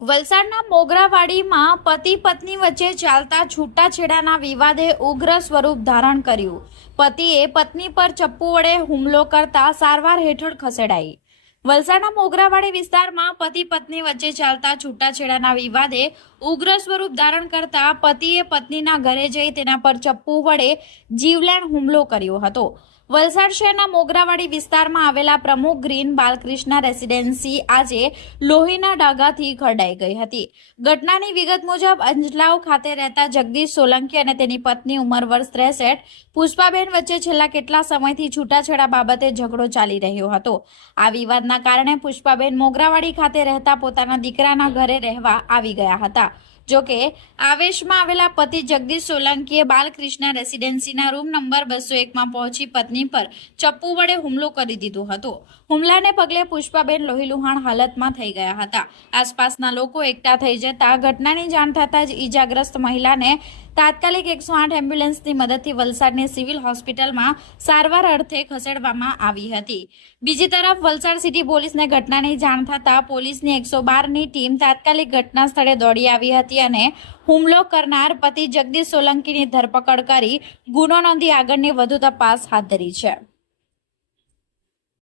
વલસાડના મોગરાવાડીમાં પતિ પત્ની વચ્ચે ચાલતા છૂટાછેડાના વિવાદે ઉગ્ર સ્વરૂપ ધારણ કર્યું। પતિએ પત્ની પર ચપ્પુ વડે હુમલો કરતા સારવાર હેઠળ ખસેડાઈ। વલસાડના મોગરાવાડી વિસ્તારમાં પતિ પત્ની વચ્ચે ચાલતા છૂટાછેડાના વિવાદે ઉગ્ર સ્વરૂપ ધારણ કરતા પતિએ પત્નીના ઘરે જઈ તેના પર ચપ્પુ વડે જીવલેણ હુમલો કર્યો હતો। વલસાડ શહેરના મોગરાવાડી વિસ્તારમાં આવેલા પ્રમુખ ગ્રીન બાલકૃષ્ણ રેસિડેન્સી આજે લોહીના ડાઘાથી ખરડાઈ ગઈ હતી। ઘટનાની વિગત મુજબ અંજલાવ ખાતે રહેતા જગદીશ સોલંકી અને તેની પત્ની ઉંમર વર્ષ 63 પુષ્પાબેન વચ્ચે છેલ્લા કેટલા સમયથી છૂટાછેડા બાબતે ઝઘડો ચાલી રહ્યો હતો। આ વિવાદના કારણે પુષ્પાબેન મોગરાવાડી ખાતે રહેતા પોતાના દીકરાના ઘરે રહેવા આવી ગયા હતા। જોકે આવેશમાં આવેલા પતિ જગદીશ સોલંકીએ બાલકૃષ્ણ રેસિડેન્સીના રૂમ નંબર 201માં પહોંચી પત્ની પર ચપ્પુ વડે હુમલો કરી દીધો હતો। હુમલાને પગલે પુષ્પાબેન લોહીલુહાણ હાલતમાં થઈ ગયા હતા। આસપાસના લોકો એકઠા થઈ જતા ઘટનાની જાણ થતાં જ ઈજાગ્રસ્ત મહિલાને તાત્કાલિક 108 એમ્બ્યુલન્સની મદદથી વલસાડની સિવિલ હોસ્પિટલમાં સારવાર અર્થે ખસેડવામાં આવી હતી। બીજી તરફ વલસાડ સિટી પોલીસને ઘટનાની જાણ થતાં પોલીસની 112ની ટીમ તાત્કાલિક ઘટના સ્થળે દોડી આવી હતી અને હુમલો કરનાર પતિ જગદીશ સોલંકીની ધરપકડ કરી ગુનો નોંધી આગળની વધુ તપાસ હાથ ધરી છે।